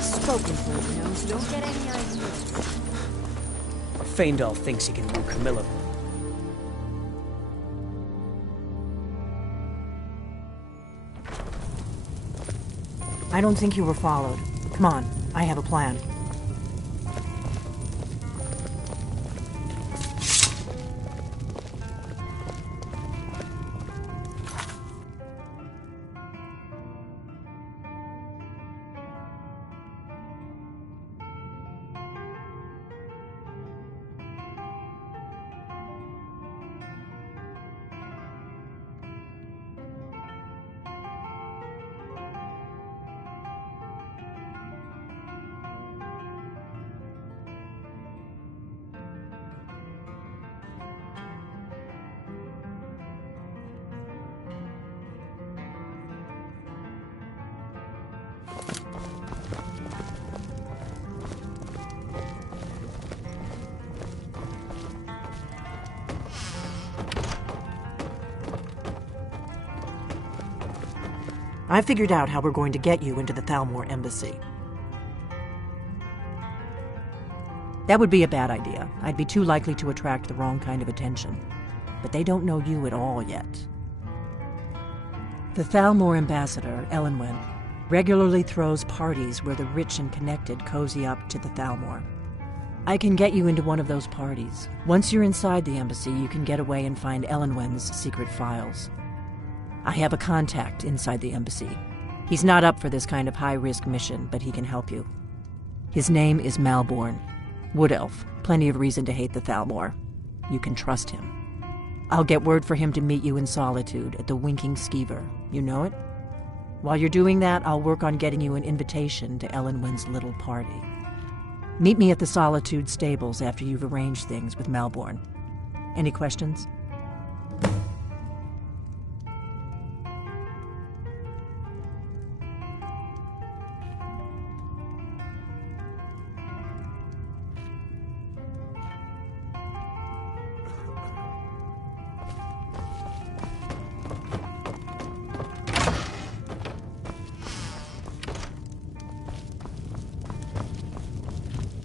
already spoken for, you know, so don't get any ideas. Faendal thinks he can woo Camilla. I don't think you were followed. Come on, I have a plan. I figured out how we're going to get you into the Thalmor embassy. That would be a bad idea. I'd be too likely to attract the wrong kind of attention. But they don't know you at all yet. The Thalmor ambassador, Elenwen, regularly throws parties where the rich and connected cozy up to the Thalmor. I can get you into one of those parties. Once you're inside the embassy, you can get away and find Elenwen's secret files. I have a contact inside the embassy. He's not up for this kind of high-risk mission, but he can help you. His name is Malborn. Wood Elf. Plenty of reason to hate the Thalmor. You can trust him. I'll get word for him to meet you in Solitude at the Winking Skeever. You know it? While you're doing that, I'll work on getting you an invitation to Elenwen's little party. Meet me at the Solitude stables after you've arranged things with Malborn. Any questions?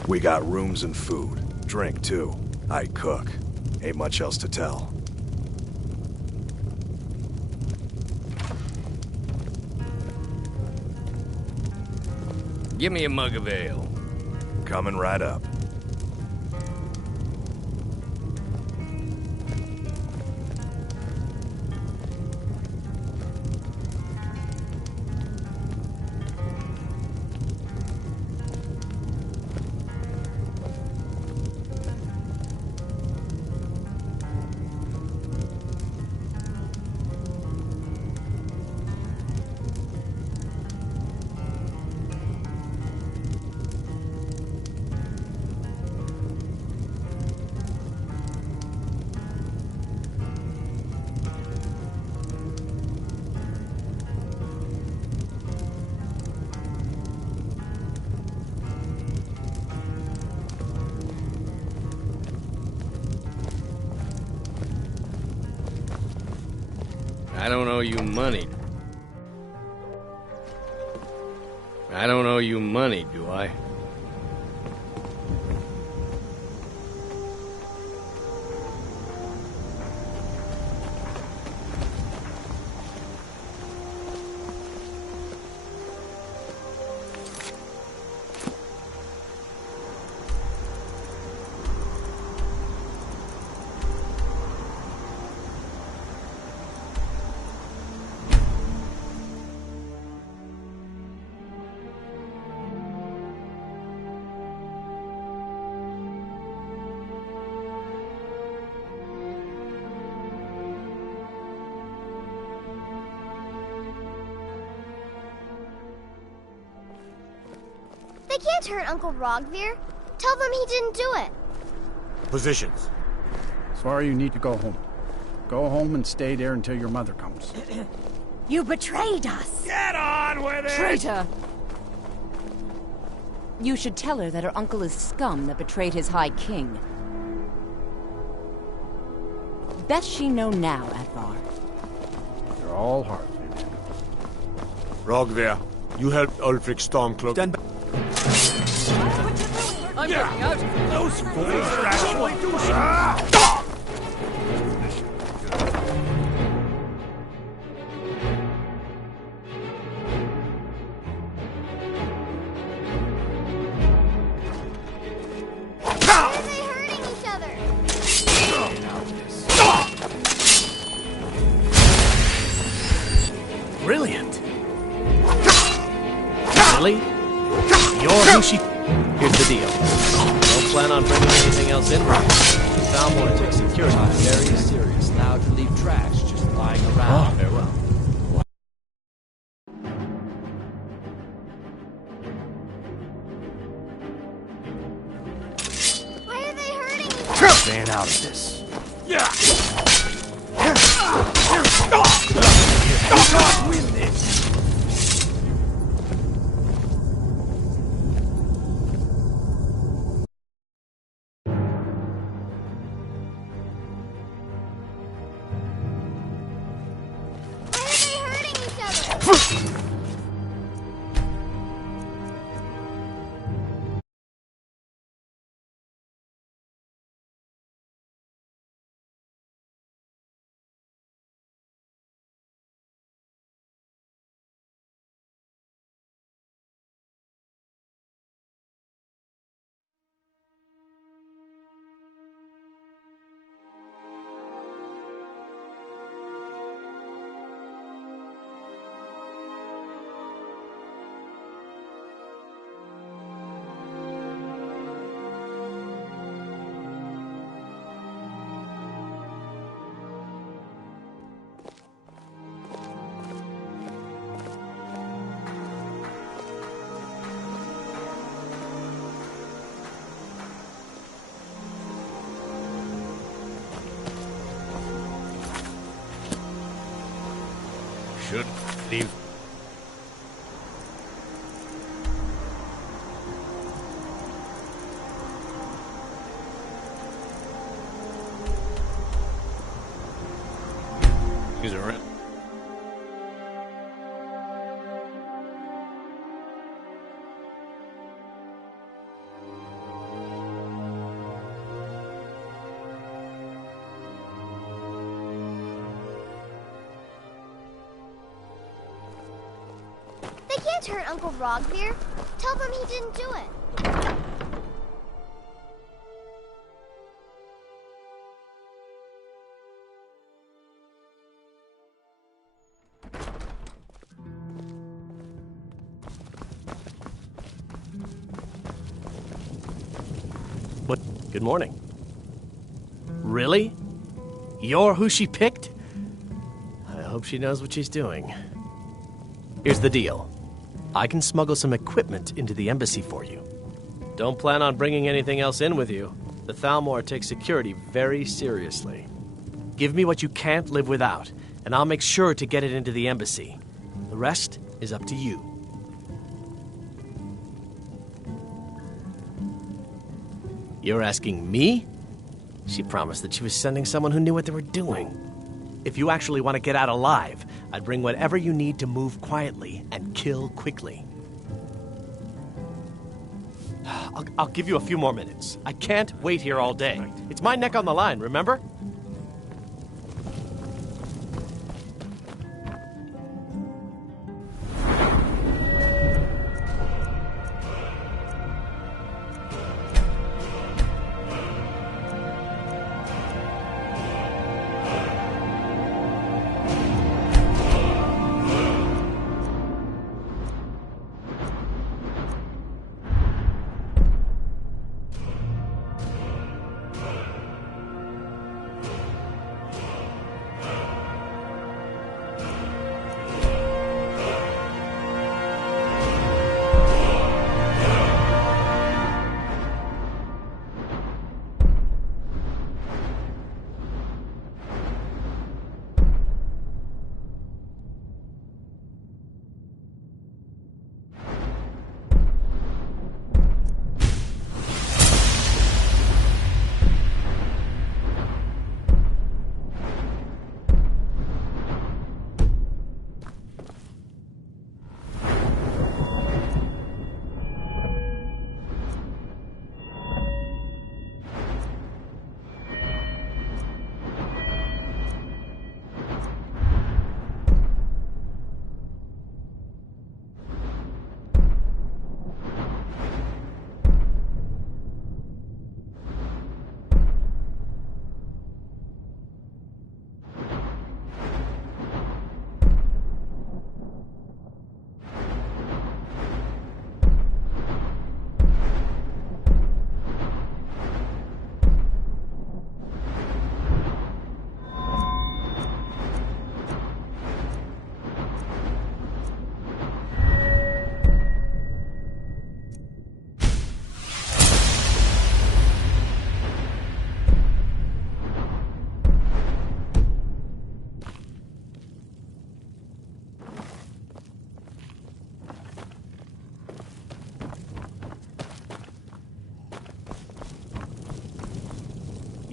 We got rooms and food. Drink, too. I cook. Ain't much else to tell. Give me a mug of ale. Coming right up. I don't owe you money. I don't owe you money, do I? They can't hurt Uncle Rogvir. Tell them he didn't do it. Positions. Sorry, you need to go home. Go home and stay there until your mother comes. You betrayed us! Get on with it! Traitor! You should tell her that her uncle is scum that betrayed his High King. Best she know now, Advar. You're all heart. Rogvir, you helped Ulfric Stormcloak. Stand back. I'm getting out of here. Those fools are actually doing Why are they hurting each other? Brilliant. Really? You're who she... Here's the deal. Don't plan on bringing anything else in. Falmore takes security very serious. Allowed to leave trash just lying around. Oh, farewell. Why are they hurting each other? Staying out of this. Not win this. Why are they hurting each other? Should leave. He's around. They can't hurt Uncle Rogvir. Tell them he didn't do it. What? Good morning. Really? You're who she picked? I hope she knows what she's doing. Here's the deal. I can smuggle some equipment into the embassy for you. Don't plan on bringing anything else in with you. The Thalmor takes security very seriously. Give me what you can't live without, and I'll make sure to get it into the embassy. The rest is up to you. You're asking me? She promised that she was sending someone who knew what they were doing. If you actually want to get out alive, I'd bring whatever you need to move quietly and kill quickly. I'll give you a few more minutes. I can't wait here all day. It's my neck on the line, remember?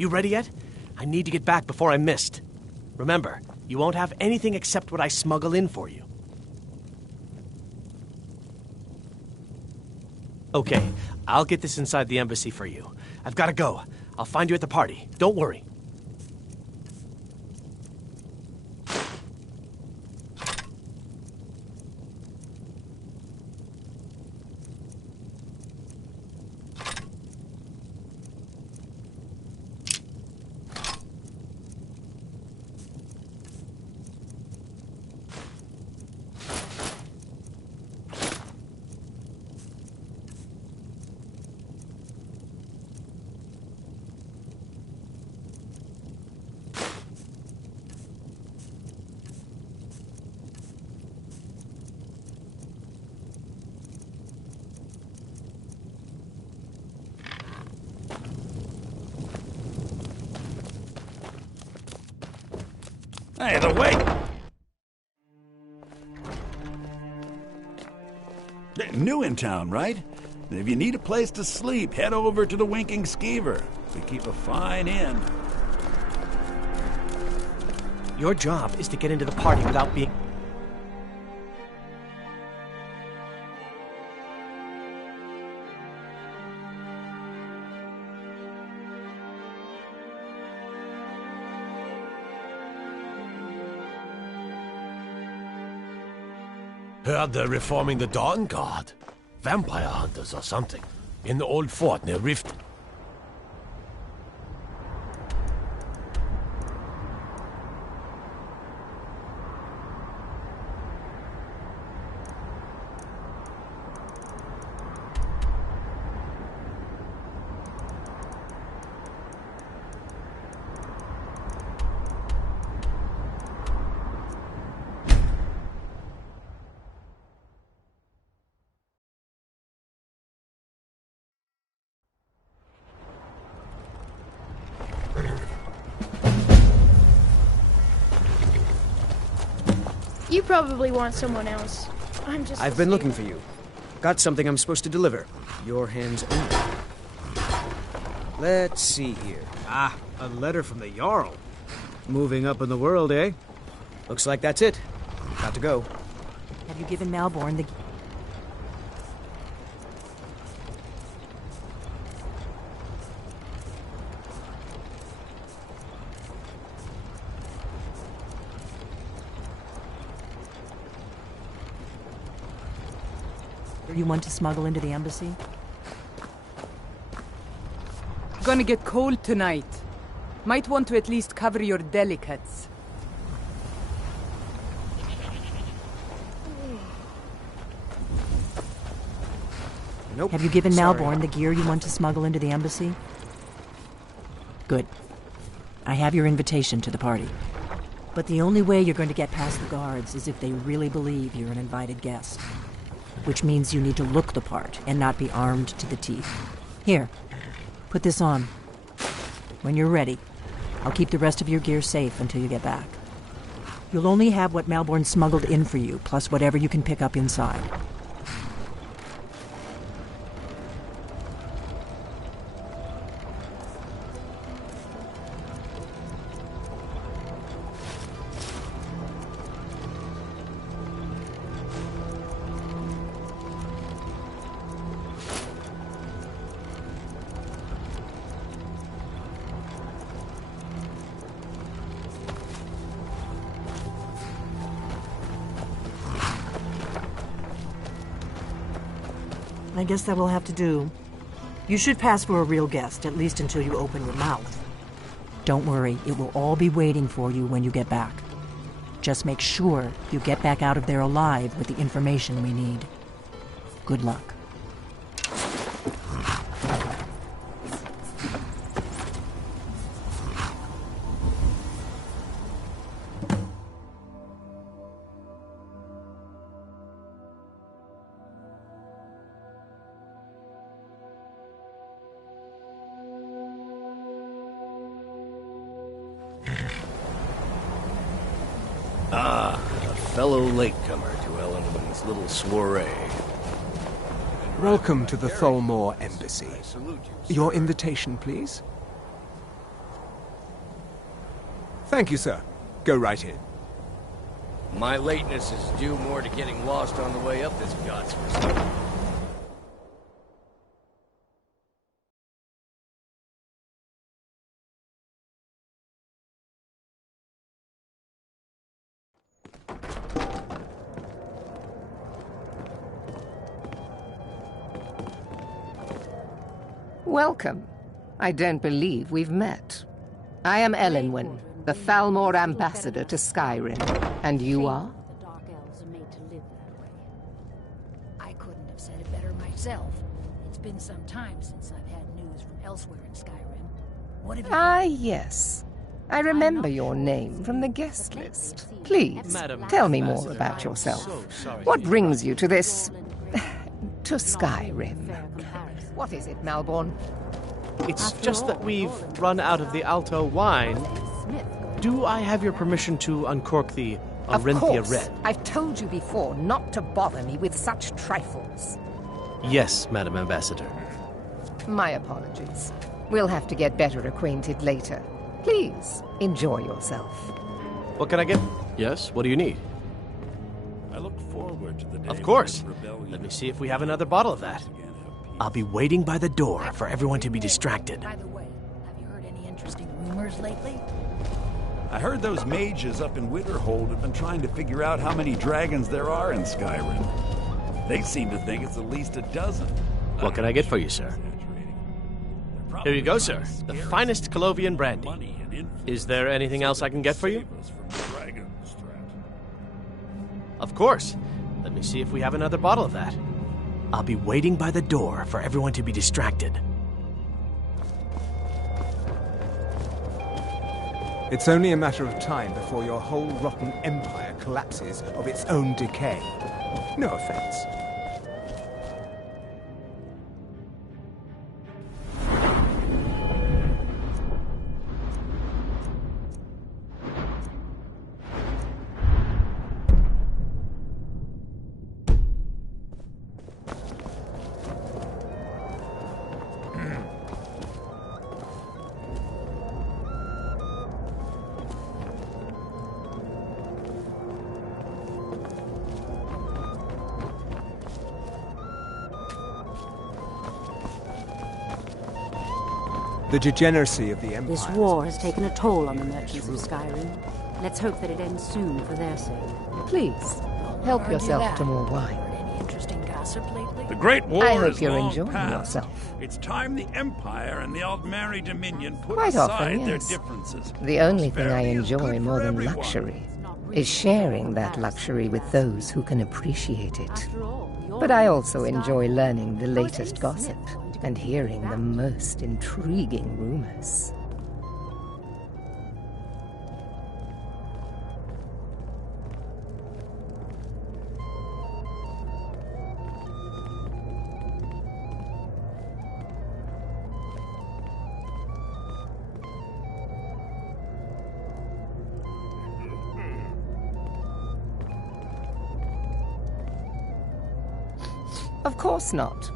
You ready yet? I need to get back before I'm missed. Remember, you won't have anything except what I smuggle in for you. Okay, I'll get this inside the embassy for you. I've got to go. I'll find you at the party. Don't worry. Hey, the way! New in town, right? If you need a place to sleep, head over to the Winking Skeever. We keep a fine inn. Your job is to get into the party without being... Heard they're reforming the Dawn Guard. Vampire hunters or something. In the old fort near Rift. You probably want someone else. I've been looking for you. Got something I'm supposed to deliver. Your hands only. Let's see here. Ah, a letter from the Jarl. Moving up in the world, eh? Looks like that's it. Got to go. Have you given Malborn the... you want to smuggle into the embassy? Gonna get cold tonight. Might want to at least cover your delicates. Nope. Have you given Sorry. Malborn the gear you want to smuggle into the embassy? Good. I have your invitation to the party. But the only way you're going to get past the guards is if they really believe you're an invited guest. Which means you need to look the part and not be armed to the teeth. Here, put this on. When you're ready, I'll keep the rest of your gear safe until you get back. You'll only have what Malborn smuggled in for you, plus whatever you can pick up inside. I guess that will have to do. You should pass for a real guest, at least until you open your mouth. Don't worry, it will all be waiting for you when you get back. Just make sure you get back out of there alive with the information we need. Good luck. Ah, a fellow latecomer to Ellenwood's little soiree. Welcome to the Tholmor Embassy. Your invitation, please? Thank you, sir. Go right in. My lateness is due more to getting lost on the way up this godforsaken. Welcome. I don't believe we've met. I am Elenwen, the Thalmor ambassador to Skyrim. And you are? The Dark Elves are made to live that way. I couldn't have said it better myself. It's been some time since I've had news from elsewhere in Skyrim. What have you Ah, yes. I remember your name from the guest list. Please, tell me more about yourself. What brings you to this... to Skyrim? What is it, Malborn? It's just that we've run out of the Alto wine. Do I have your permission to uncork the Arinthia Of course. Red? I've told you before not to bother me with such trifles. Yes, Madam Ambassador. My apologies. We'll have to get better acquainted later. Please, enjoy yourself. What can I get? Yes, what do you need? I look forward to the day. Of course. Let me see if we have another bottle of that. I'll be waiting by the door for everyone to be distracted. By the way, have you heard any interesting rumors lately? I heard those mages up in Winterhold have been trying to figure out how many dragons there are in Skyrim. They seem to think it's at least a dozen. What can I get for you, sir? Here you go, sir. The finest Colovian brandy. Is there anything else I can get for you? Of course. Let me see if we have another bottle of that. I'll be waiting by the door for everyone to be distracted. It's only a matter of time before your whole rotten empire collapses of its own decay. No offense. The degeneracy of the Empire. This war has taken a toll on the merchants of Skyrim. Let's hope that it ends soon for their sake. Please, help yourself to more wine. Any interesting gossip lately? The Great War I hope is you're long enjoying past. yourself. It's time the Empire and the Aldmeri Dominion put Quite aside often, their yes. differences. The only thing I Prosperity is enjoy good more for than everyone. luxury is sharing that luxury with those who can appreciate it. But I also enjoy learning the latest gossip and hearing the most intriguing rumors. Of course not.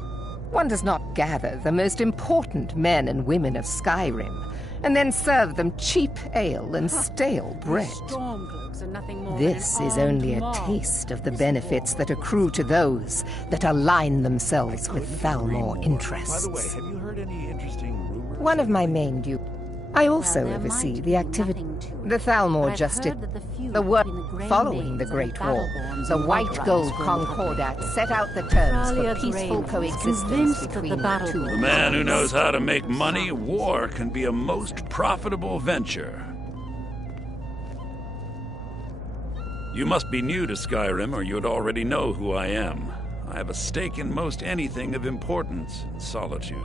One does not gather the most important men and women of Skyrim and then serve them cheap ale and stale bread. Stormcloaks are nothing more This than is armed only a mobs. taste of the benefits that accrue to those that align themselves with Thalmor interests. By the way, have you heard any interesting rumors? One of my main duties. I also Well, there oversee might the be activity. nothing to it, The Thalmor but I've just did heard that the feud the work between the Grey following the Maids and Great the War. Battleborns The and White White Gold Riders going Concordat set out the terms Talia for peaceful Thrain was coexistence convinced that the between the Battleborns two. The man who knows how to make money, war can be a most profitable venture. You must be new to Skyrim, or you'd already know who I am. I have a stake in most anything of importance in Solitude.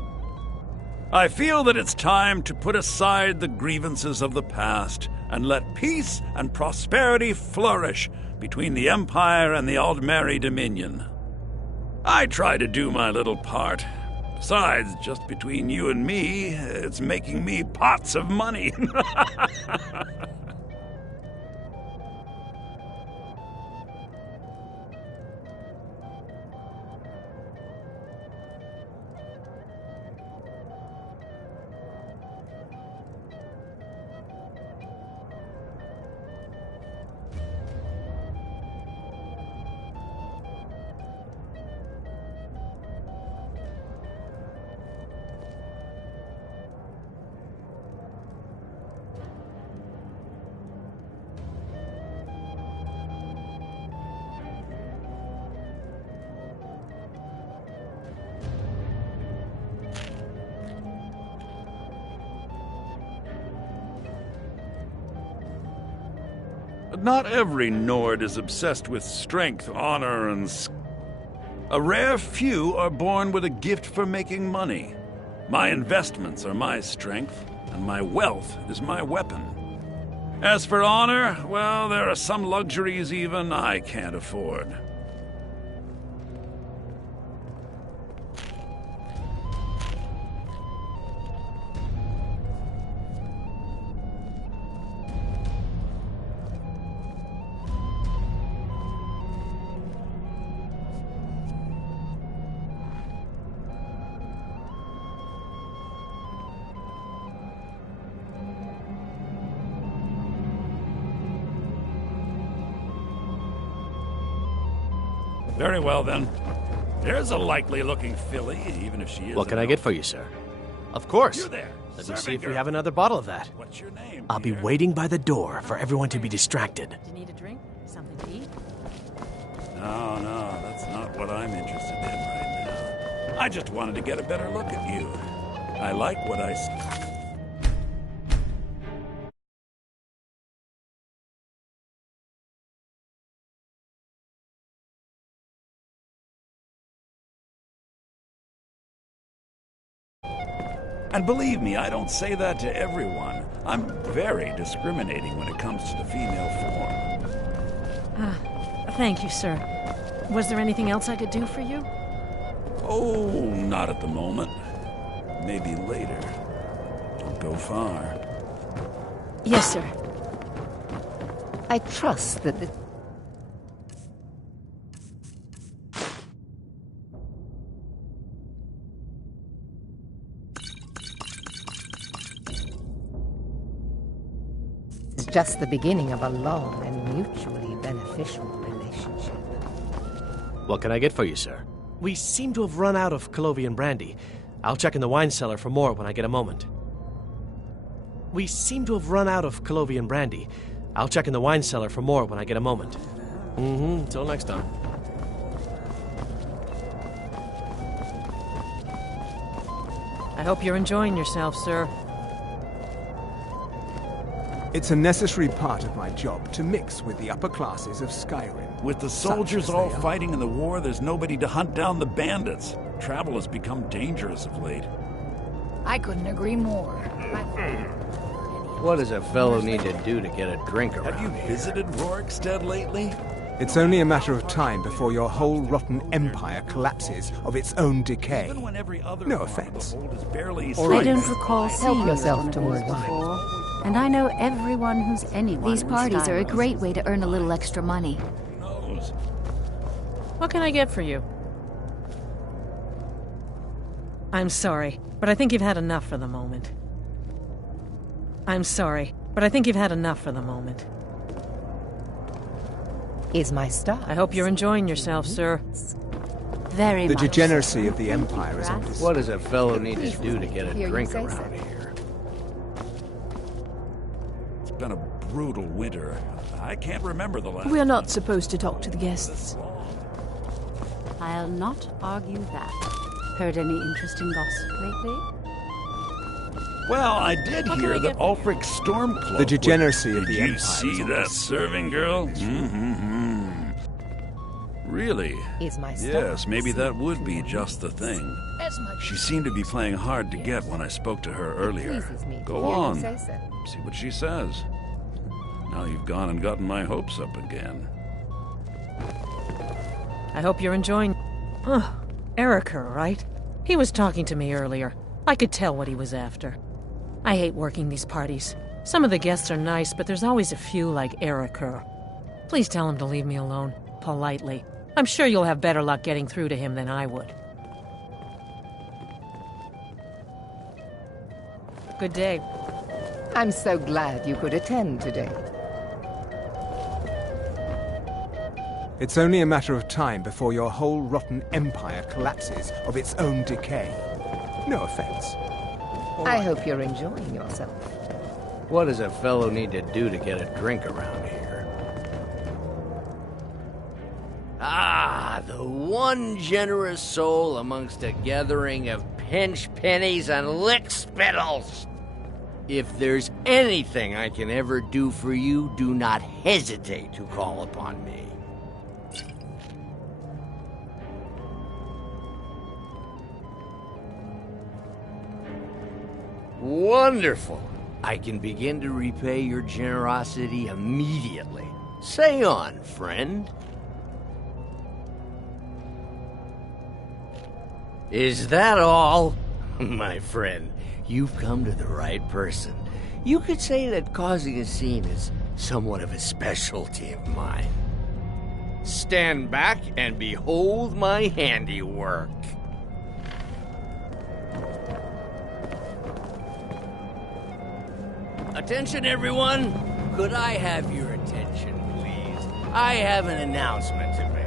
I feel that it's time to put aside the grievances of the past and let peace and prosperity flourish between the Empire and the Aldmeri Dominion. I try to do my little part. Besides, just between you and me, it's making me pots of money. But not every Nord is obsessed with strength, honor, and a rare few are born with a gift for making money. My investments are my strength, and my wealth is my weapon. As for honor, well, there are some luxuries even I can't afford. Very well, then. There's a likely-looking filly, even if she is... What can I get for you, sir? Of course. You there. Let me see if we have another bottle of that. What's your name? I'll be waiting by the door for everyone to be distracted. Do you need a drink? Something to eat? No, that's not what I'm interested in right now. I just wanted to get a better look at you. I like what I see. And believe me, I don't say that to everyone. I'm very discriminating when it comes to the female form. Thank you, sir. Was there anything else I could do for you? Oh, not at the moment. Maybe later. Don't go far. Yes, sir. I trust that the... is just the beginning of a long and mutually beneficial relationship. What can I get for you, sir? We seem to have run out of Colovian brandy. I'll check in the wine cellar for more when I get a moment. We seem to have run out of Colovian brandy. I'll check in the wine cellar for more when I get a moment. Till next time. I hope you're enjoying yourself, sir. It's a necessary part of my job to mix with the upper classes of Skyrim. With the soldiers all fighting in the war, there's nobody to hunt down the bandits. Travel has become dangerous of late. I couldn't agree more. What does a fellow need to do to get a drink around? Have you visited Rorikstead lately? It's only a matter of time before your whole rotten empire collapses of its own decay. Even when every other No offense. is barely I don't recall seeing Help yourself to one more of those wine. before, and I know everyone who's anyone. These in parties are a Skyrim. great way to earn a little extra money. What can I get for you? I'm sorry, but I think you've had enough for the moment. I'm sorry, but I think you've had enough for the moment. Is my star. I hope you're enjoying yourself, sir. Very The much. degeneracy of the empire is on display. What does a fellow need to do to get a drink around here? It's been a brutal winter. I can't remember the last. We're not supposed to talk to the guests. I'll not argue that. Heard any interesting gossip lately? Well, I did hear that Ulfric Stormcloak... The degeneracy of the Did you empire see is on that display. serving girl? Really? Is my star. Yes, maybe that would be just the thing. As much She seemed to be playing hard to get when I spoke to her earlier. Pleases me to Go hear you on. say so. See what she says. Now you've gone and gotten my hopes up again. I hope you're enjoying... Oh, Erica, right? He was talking to me earlier. I could tell what he was after. I hate working these parties. Some of the guests are nice, but there's always a few like Erica. Please tell him to leave me alone, politely. I'm sure you'll have better luck getting through to him than I would. Good day. I'm so glad you could attend today. It's only a matter of time before your whole rotten empire collapses of its own decay. No offense. I hope you're enjoying yourself. What does a fellow need to do to get a drink around here? Ah, the one generous soul amongst a gathering of pinch pennies and lick spittles. If there's anything I can ever do for you, do not hesitate to call upon me. Wonderful. I can begin to repay your generosity immediately. Say on, friend. Is that all? My friend, you've come to the right person. You could say that causing a scene is somewhat of a specialty of mine. Stand back and behold my handiwork. Attention, everyone! Could I have your attention, please? I have an announcement to make.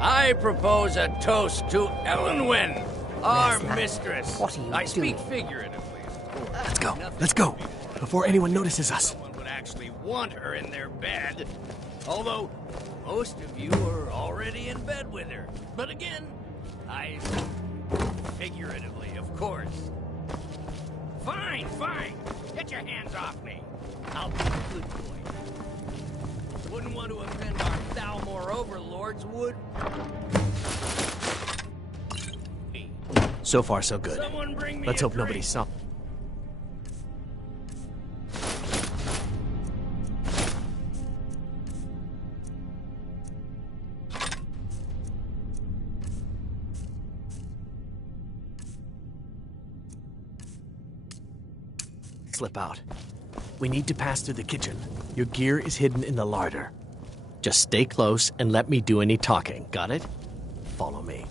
I propose a toast to Elenwen, our mistress. What are you I doing? speak figuratively. Let's go. Let's go. Before anyone notices us. Someone would actually want her in their bed. Although, most of you are already in bed with her. But again, I figuratively, of course. Fine, fine. Get your hands off me. I'll be a good boy. Wouldn't want to offend our Thalmor overlords, would? So far, so good. Someone bring me Let's a hope drink. nobody saw. Slip out. We need to pass through the kitchen. Your gear is hidden in the larder. Just stay close and let me do any talking. Got it? Follow me.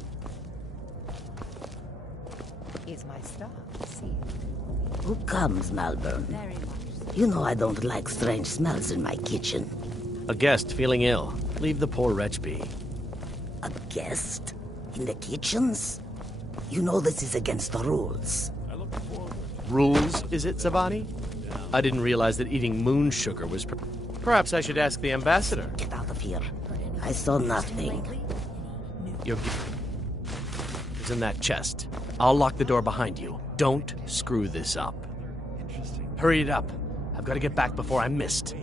Is my star. See. Who comes, Malvern? You know I don't like strange smells in my kitchen. A guest feeling ill. Leave the poor wretch be. A guest? In the kitchens? You know this is against the rules. Rules, is it, Zavani? I didn't realize that eating moon sugar was... Perhaps I should ask the ambassador. Get out of here. I saw nothing. Your gear is in that chest. I'll lock the door behind you. Don't screw this up. Hurry it up. I've got to get back before I'm missed.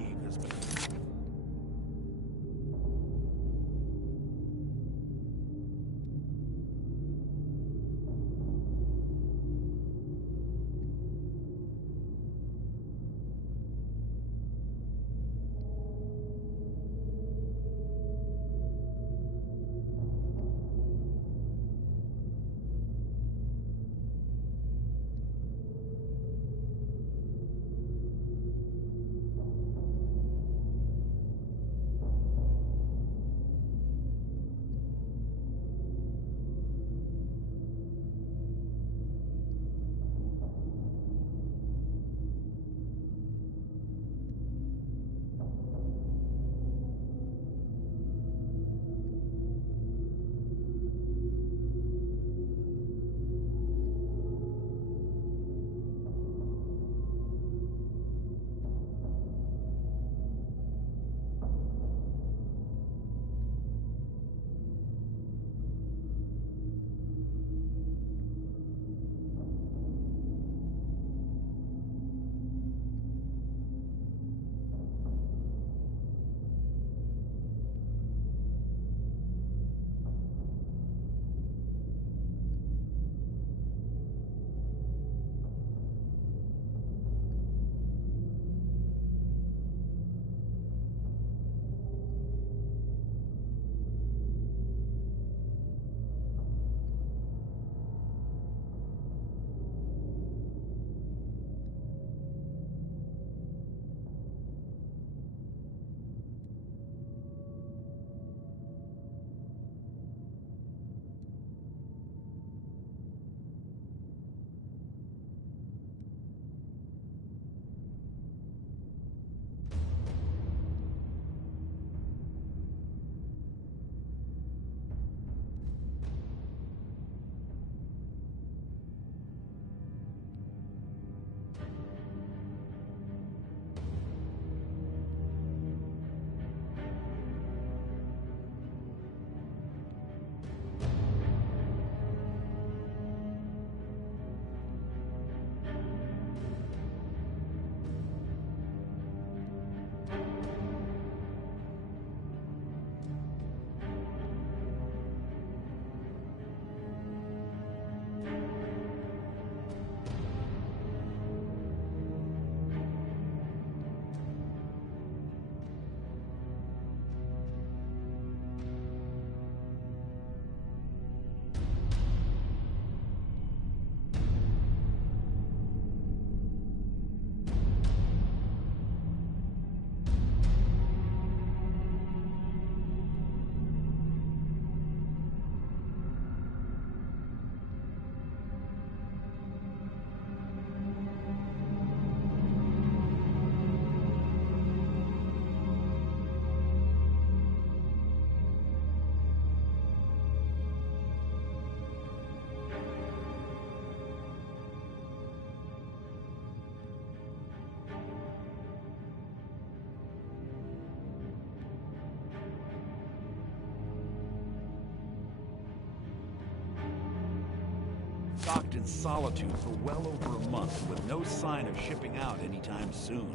locked in solitude for well over a month with no sign of shipping out anytime soon.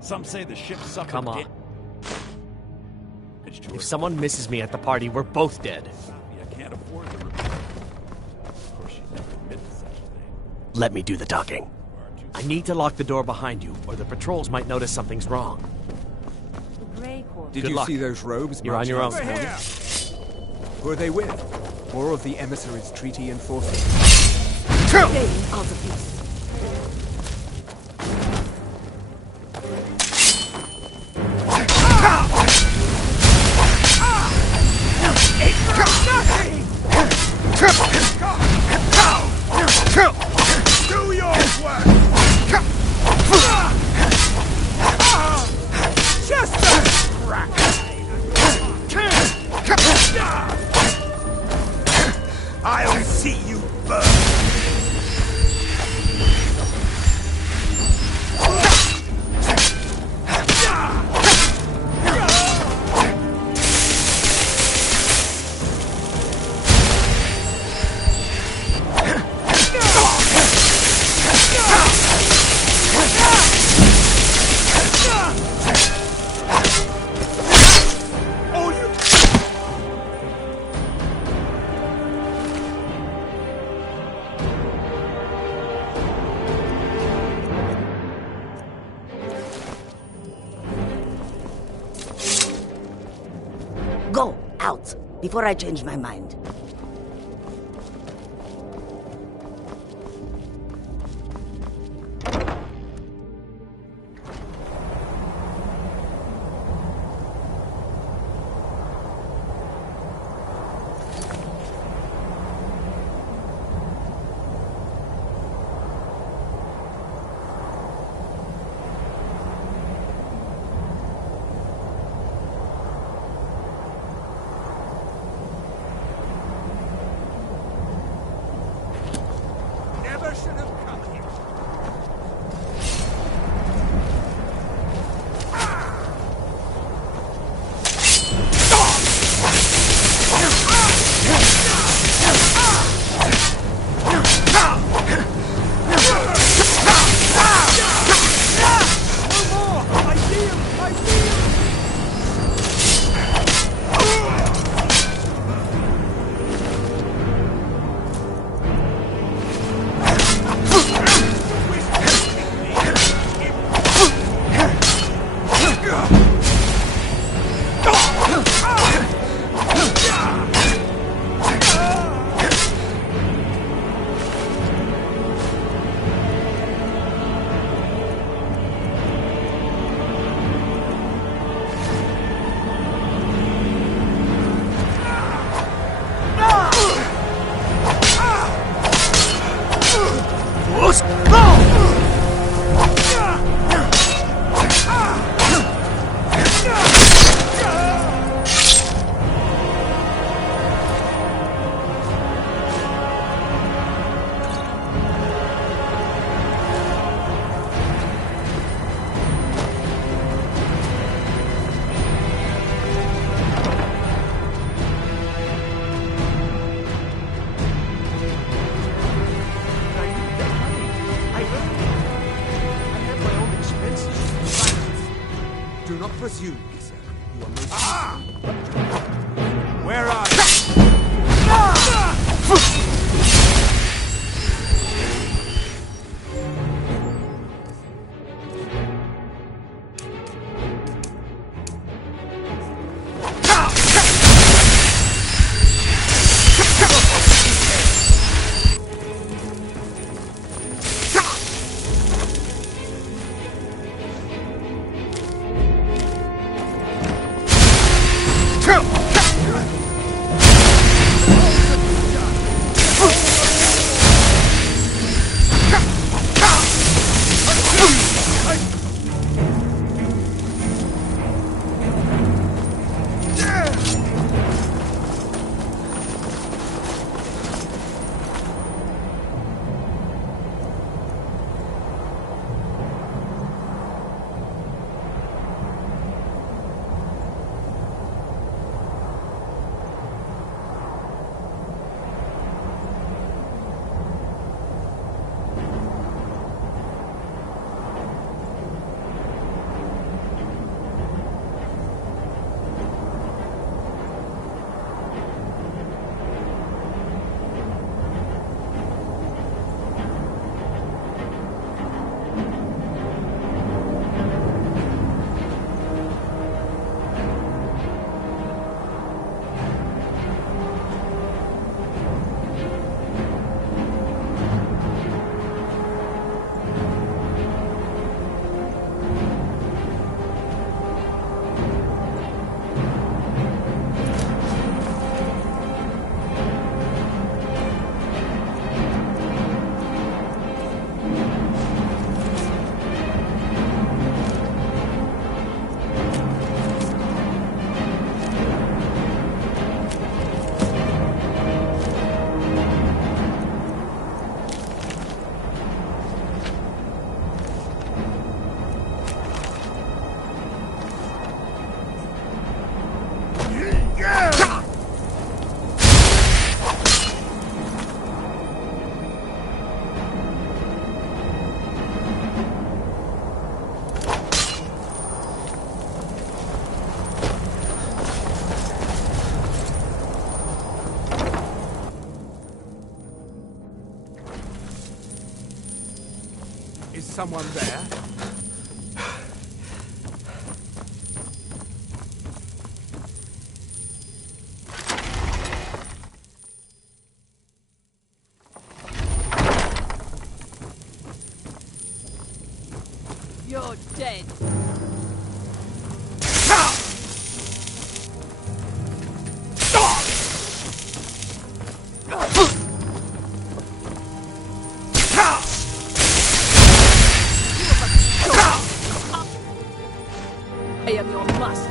Some say the ship suffered. Come on. If someone misses me at the party, we're both dead. I can't afford the report. Of course, she'd never admit to such a thing. Let me do the talking. I need to lock the door behind you, or the patrols might notice something's wrong. Did Good you luck. see those robes? You're on your own. marching out this morning? Who are they with? More of the emissaries' treaty enforcers? Of the peace. Do your work! Just a crack! I'll see you burn! Go, out, before I change my mind. Never should have come here. Do not presume, Gissa. You are most... Where are someone there? You're dead. I am your master.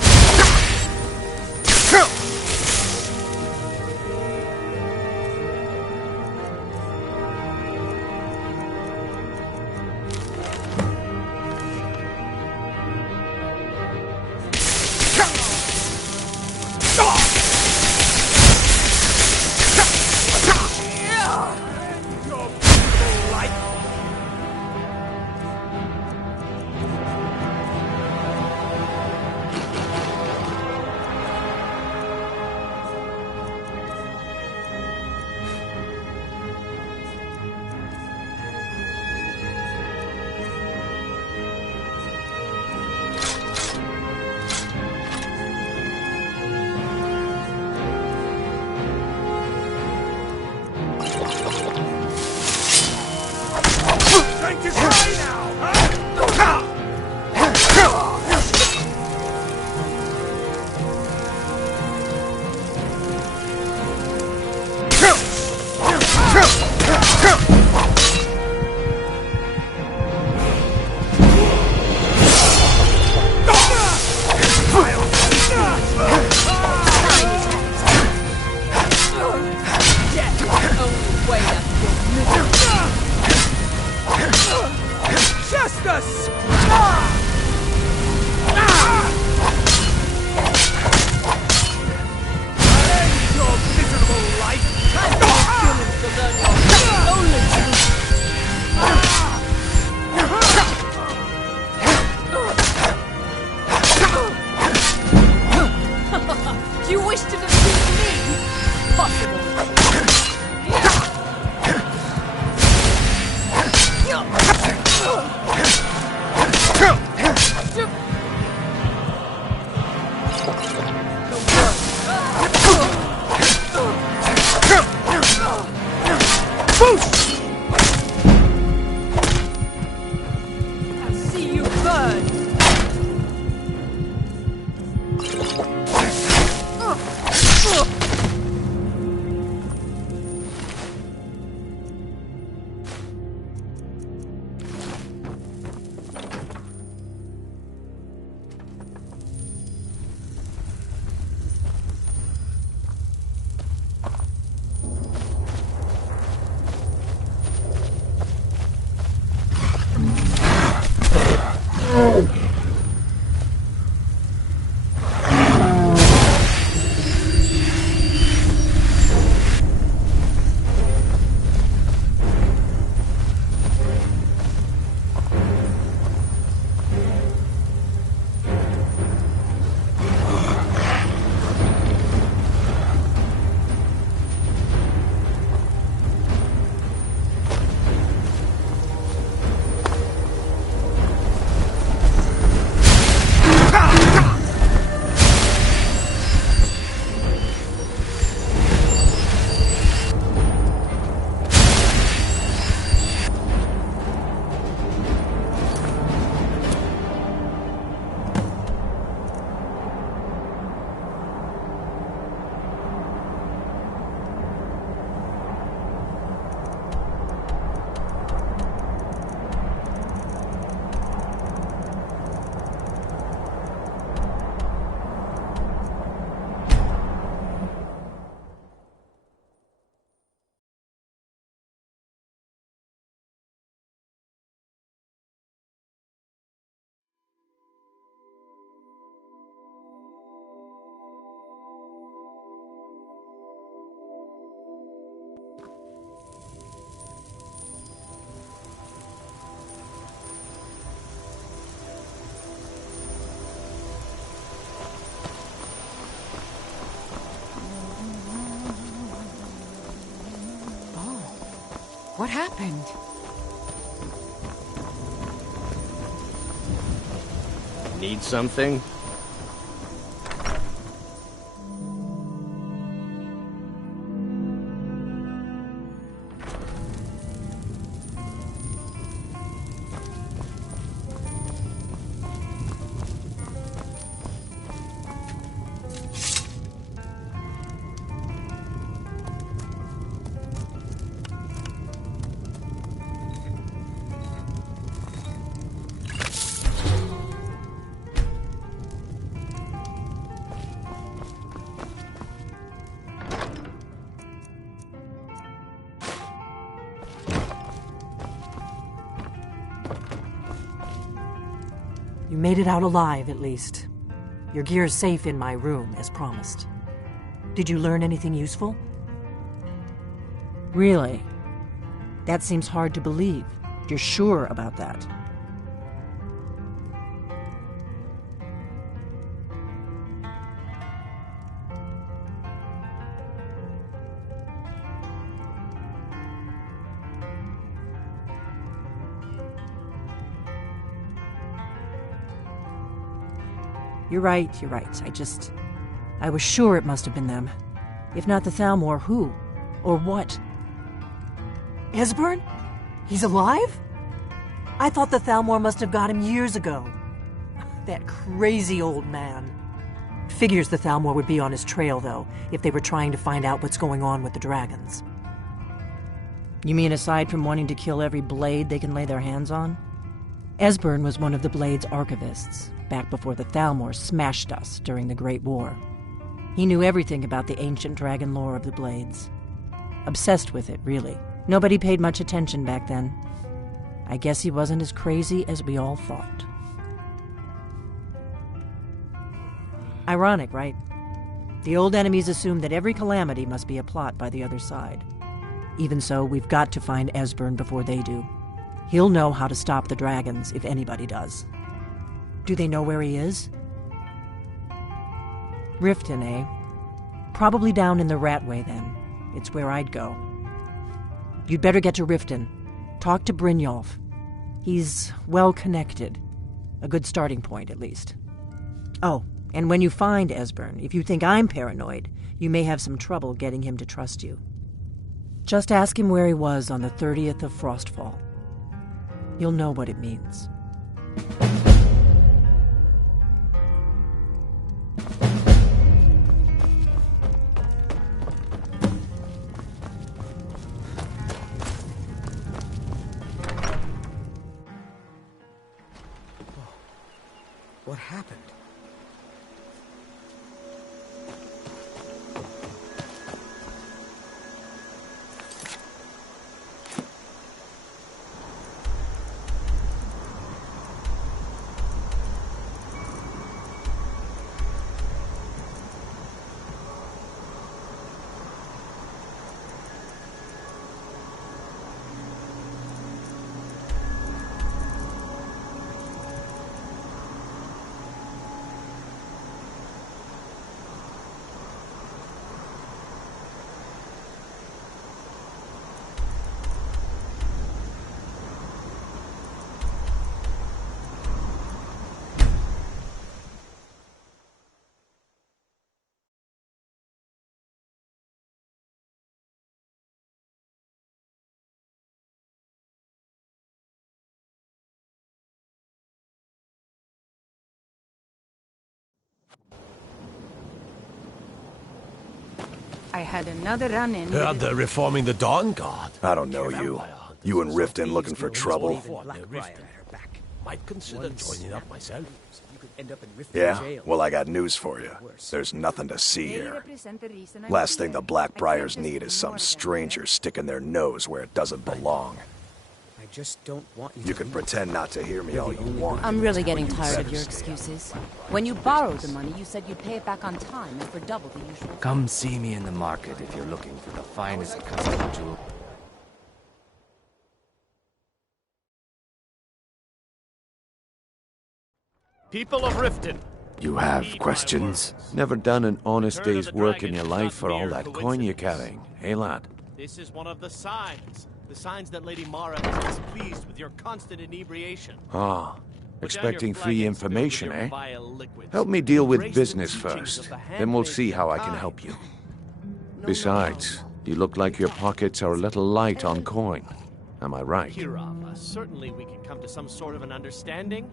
You wish to defeat me? Possible. I'll see you burn. What happened? Need something? You made it out alive, at least. Your gear's safe in my room, as promised. Did you learn anything useful? Really? That seems hard to believe. You're sure about that? You're right. I was sure it must have been them. If not the Thalmor, who? Or what? Esbern? He's alive? I thought the Thalmor must have got him years ago. That crazy old man. Figures the Thalmor would be on his trail, though, if they were trying to find out what's going on with the dragons. You mean aside from wanting to kill every blade they can lay their hands on? Esbern was one of the Blade's archivists, back before the Thalmor smashed us during the Great War. He knew everything about the ancient dragon lore of the Blades. Obsessed with it, really. Nobody paid much attention back then. I guess he wasn't as crazy as we all thought. Ironic, right? The old enemies assume that every calamity must be a plot by the other side. Even so, we've got to find Esbern before they do. He'll know how to stop the dragons, if anybody does. Do they know where he is? Riften, eh? Probably down in the Ratway, then. It's where I'd go. You'd better get to Riften. Talk to Brynjolf. He's well-connected. A good starting point, at least. Oh, and when you find Esbern, if you think I'm paranoid, you may have some trouble getting him to trust you. Just ask him where he was on the 30th of Frostfall. You'll know what it means. What happened? I had another run-in. Heard they're reforming the Dawn Guard. I don't know you. You and Riften looking for trouble? Might consider joining up myself. Yeah? Well, I got news for you. There's nothing to see here. Last thing the Blackbriars need is some stranger sticking their nose where it doesn't belong. I just don't want you. You can pretend not to hear me all you want. I'm really getting tired of your excuses. When you borrowed the money, you said you'd pay it back on time and for double the usual. Come see me in the market if you're looking for the finest custom jewel. People of Riften. You have questions? Never done an honest day's work in your life for all that coin you're carrying, eh, lad? This is one of the signs. The signs that Lady Mara is displeased with your constant inebriation. Ah, Expecting free information, eh? Help me deal with business first. Then we'll see how I can help you. Besides, you look like your pockets are a little light on coin. Am I right? Kirov, certainly we can come to some sort of an understanding.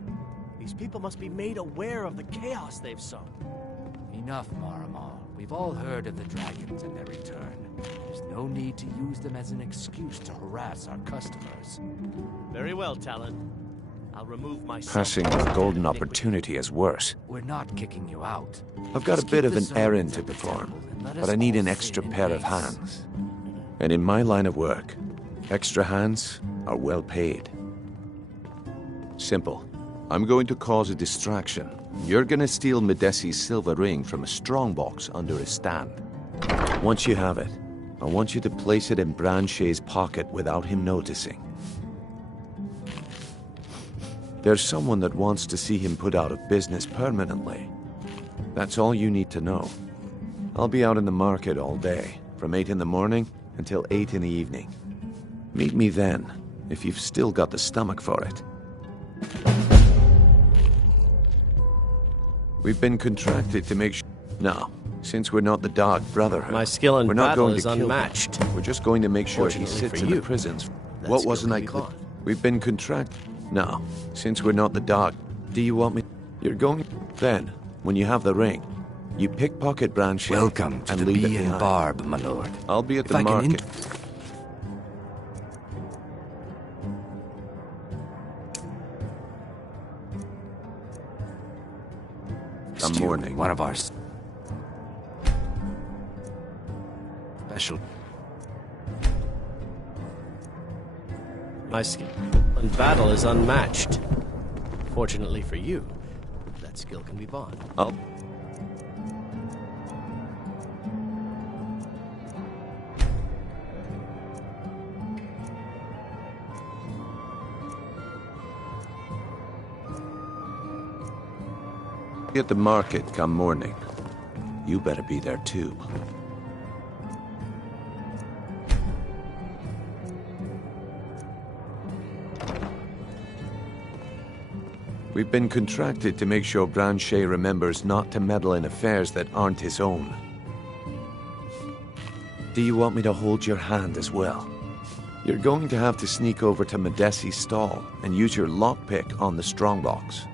These people must be made aware of the chaos they've sown. Enough, Maramal. We've all heard of the dragons and their return. There's no need to use them as an excuse to harass our customers. Very well, Talon. I'll remove myself. Passing a golden opportunity is worse. We're not kicking you out. I've got a bit of an errand to perform, but I need an extra pair of hands. And in my line of work, extra hands are well paid. Simple. I'm going to cause a distraction. You're gonna steal Medesi's silver ring from a strongbox under his stand. Once you have it, I want you to place it in Branche's pocket without him noticing. There's someone that wants to see him put out of business permanently. That's all you need to know. I'll be out in the market all day, from 8 in the morning until 8 in the evening. Meet me then, if you've still got the stomach for it. We've been contracted to make sure... Now, since we're not the Dark Brotherhood, my skill in we're not battle going is to kill unmatched. him. We're just going to make sure he Fortunately sits for in the you, prisons. that What skill wasn't can I be clear? bought. We've been contracted. Now, since we're not the Dark, do you want me... You're going... Then, when you have the ring, you pickpocket Branche Welcome to and the leave it Bee and behind. Barb, my lord. I'll be at If the I can market. Stu, morning. One of our special. My skill in battle is unmatched. Fortunately for you, that skill can be bought. I'll... be at the market come morning. You better be there too. We've been contracted to make sure Branche remembers not to meddle in affairs that aren't his own. Do you want me to hold your hand as well? You're going to have to sneak over to Medesi's stall and use your lockpick on the strongbox.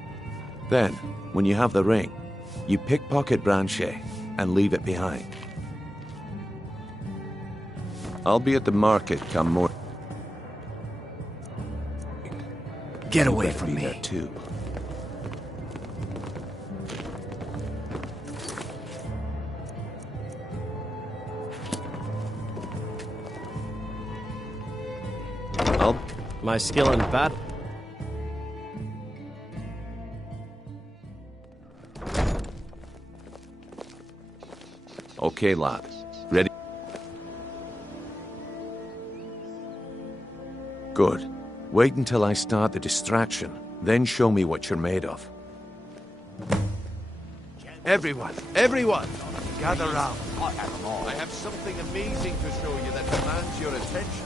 Then, when you have the ring, you pickpocket Branche and leave it behind. I'll be at the market come morning. Get away from me. There too. My skill in battle. Okay, lad. Ready? Good. Wait until I start the distraction, then show me what you're made of. Everyone, gather round. I have something amazing to show you that demands your attention.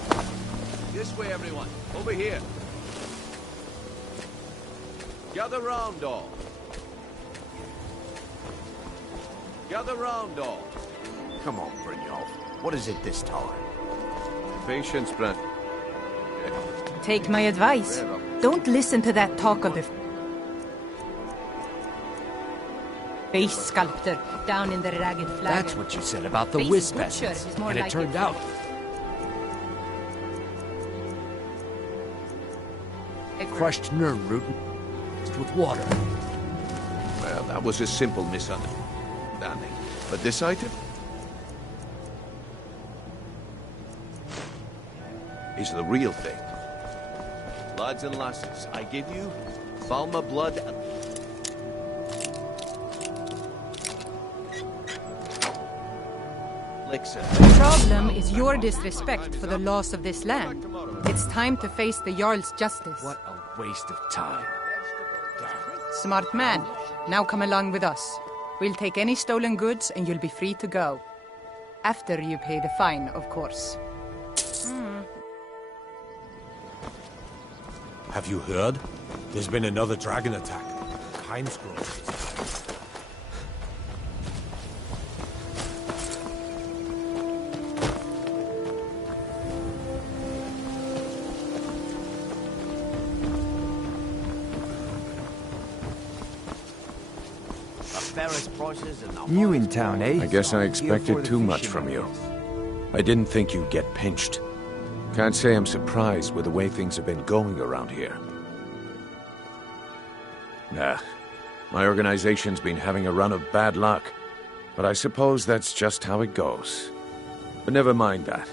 This way, everyone. Over here. Gather round, all. Gather round, all. Come on, Brynjolf. What is it this time? Patience, Brent. Take my advice. Don't listen to that talk of the face sculptor down in the ragged flag. That's what you said about the wisp essence, and it turned out. Crushed nerve root mixed with water. Well, that was a simple misunderstanding. But this item is the real thing. Lads and lasses, I give you Valma blood and... The problem is your disrespect for the laws of this land. It's time to face the Jarl's justice. What a waste of time. Smart man. Now come along with us. We'll take any stolen goods and you'll be free to go. After you pay the fine, of course. Have you heard? There's been another dragon attack. Time scroll. New in town, eh? I guess I expected too much from you. I didn't think you'd get pinched. Can't say I'm surprised with the way things have been going around here. Nah, my organization's been having a run of bad luck, but I suppose that's just how it goes. But never mind that.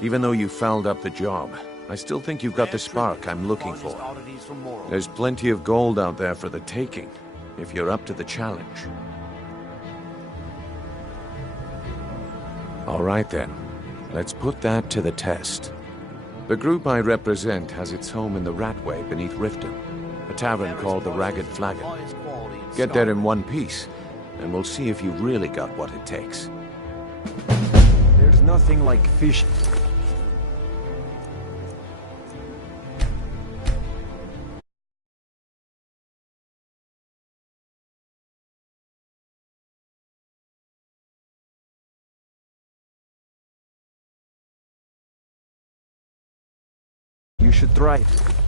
Even though you fouled up the job, I still think you've got the spark I'm looking for. There's plenty of gold out there for the taking, if you're up to the challenge. All right then, let's put that to the test. The group I represent has its home in the Ratway beneath Riften, a tavern called the Ragged Flagon. Get there in one piece, and we'll see if you've really got what it takes. There's nothing like fishing. You should try it.